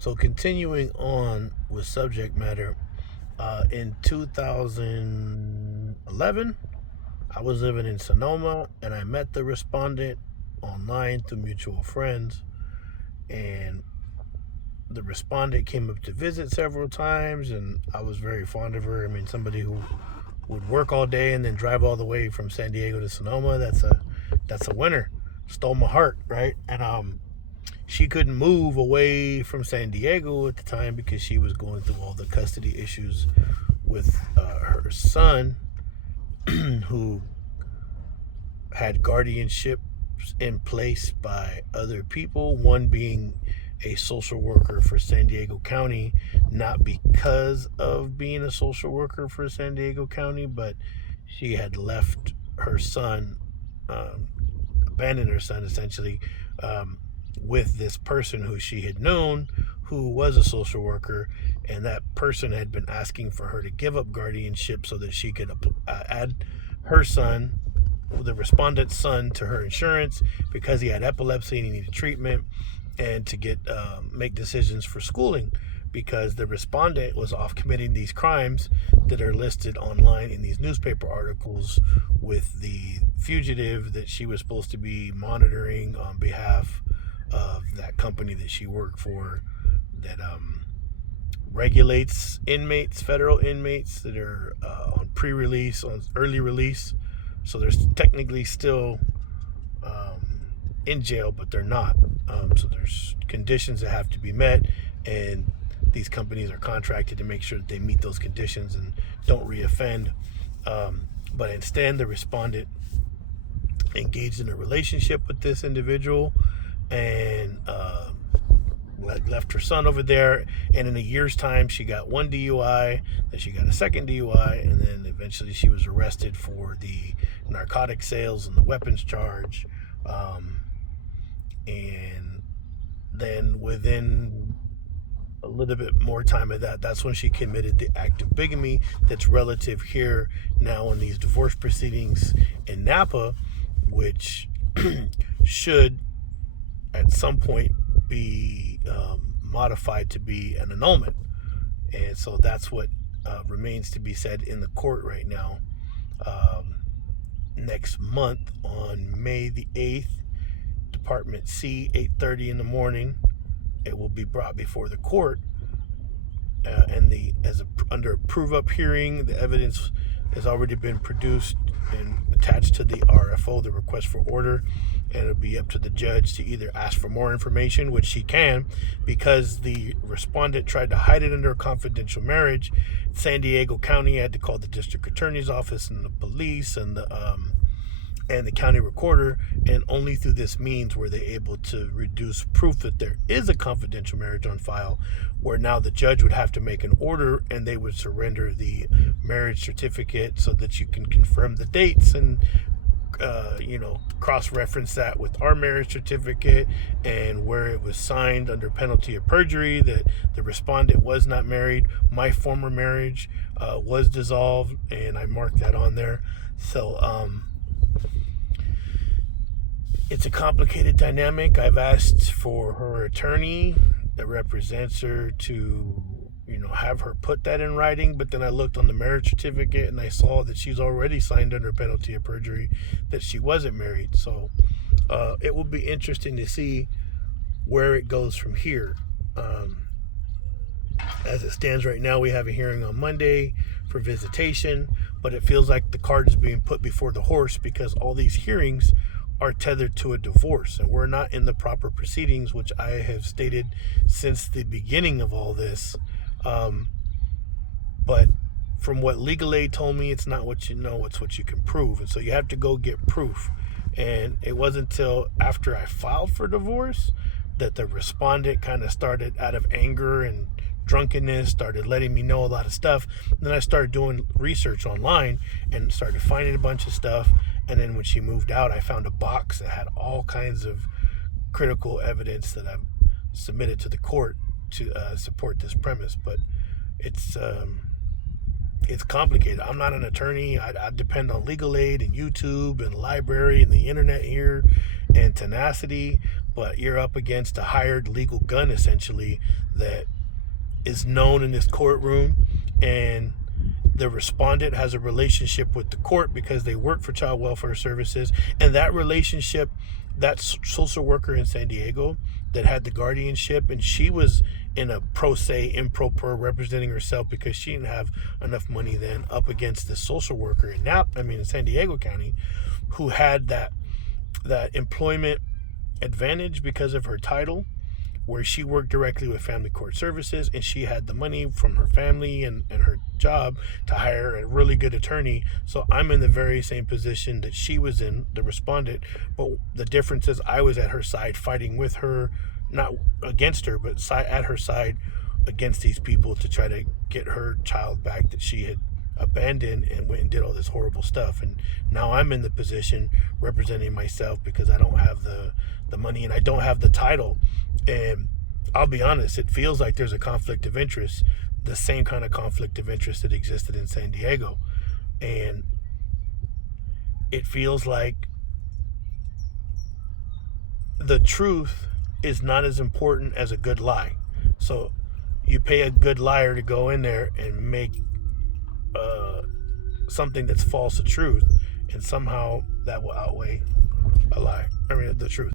So continuing on with subject matter, in 2011, I was living in Sonoma and I met the respondent online through mutual friends. And the respondent came up to visit several times, and I was very fond of her. I mean, somebody who would work all day and then drive all the way from San Diego to Sonoma, that's a winner. Stole my heart, right? And she couldn't move away from San Diego at the time because she was going through all the custody issues with her son, who had guardianships in place by other people, one being a social worker for San Diego County, not because of being a social worker for San Diego County, but she had left her son, abandoned her son essentially, with this person who she had known who was a social worker, and that person had been asking for her to give up guardianship so that she could add her son, the respondent's son, to her insurance because he had epilepsy and he needed treatment, and to get make decisions for schooling because the respondent was off committing these crimes that are listed online in these newspaper articles with the fugitive that she was supposed to be monitoring on behalf of that company that she worked for that regulates inmates, federal inmates that are on pre-release, on early release. So they're technically still in jail, but they're not. So there's conditions that have to be met, and these companies are contracted to make sure that they meet those conditions and don't reoffend. But instead, the respondent engaged in a relationship with this individual and left her son over there. And in a year's time, she got one DUI, then she got a second DUI, and then eventually she was arrested for the narcotic sales and the weapons charge. And then within a little bit more time of that, that's when she committed the act of bigamy that's relative here now in these divorce proceedings in Napa, which should at some point be modified to be an annulment. And so that's what remains to be said in the court right now. Next month on May the 8th, Department C, 8:30 in the morning, it will be brought before the court, and under a prove-up hearing, the evidence has already been produced and attached to the RFO, the request for order, and it'll be up to the judge to either ask for more information, which she can, because the respondent tried to hide it under a confidential marriage. San Diego County had to call the district attorney's office and the police and the county recorder, and only through this means were they able to reduce proof that there is a confidential marriage on file, where now the judge would have to make an order and they would surrender the marriage certificate so that you can confirm the dates and cross-reference that with our marriage certificate and where it was signed under penalty of perjury that the respondent was not married. My former marriage was dissolved, and I marked that on there. So it's a complicated dynamic. I've asked for her attorney that represents her to, have her put that in writing, but then I looked on the marriage certificate and I saw that she's already signed under penalty of perjury that she wasn't married. So it will be interesting to see where it goes from here. As it stands right now, we have a hearing on Monday for visitation, but it feels like the cart is being put before the horse because all these hearings are tethered to a divorce, and we're not in the proper proceedings, which I have stated since the beginning of all this. But from what legal aid told me, it's not what you know, it's what you can prove. And so you have to go get proof. And it wasn't until after I filed for divorce that the respondent kind of started, out of anger and drunkenness, started letting me know a lot of stuff. And then I started doing research online and started finding a bunch of stuff. And then when she moved out, I found a box that had all kinds of critical evidence that I've submitted to the court to support this premise. But it's complicated. I'm not an attorney. I depend on legal aid and YouTube and library and the internet here and tenacity. but you're up against a hired legal gun essentially that is known in this courtroom, and the respondent has a relationship with the court because they work for child welfare services, and that relationship, that social worker in San Diego that had the guardianship, and she was in a pro se improper representing herself because she didn't have enough money then, up against the social worker in San Diego County, who had that employment advantage because of her title, where she worked directly with family court services, and she had the money from her family and her job to hire a really good attorney. So I'm in the very same position that she was in, the respondent, but the difference is I was at her side fighting with her, not against her, but at her side against these people to try to get her child back that she had abandoned and went and did all this horrible stuff. And now I'm in the position representing myself because I don't have the money and I don't have the title. And I'll be honest, it feels like there's a conflict of interest, the same kind of conflict of interest that existed in San Diego. And it feels like the truth is not as important as a good lie. So you pay a good liar to go in there and make something that's false a truth, and somehow that will outweigh the truth.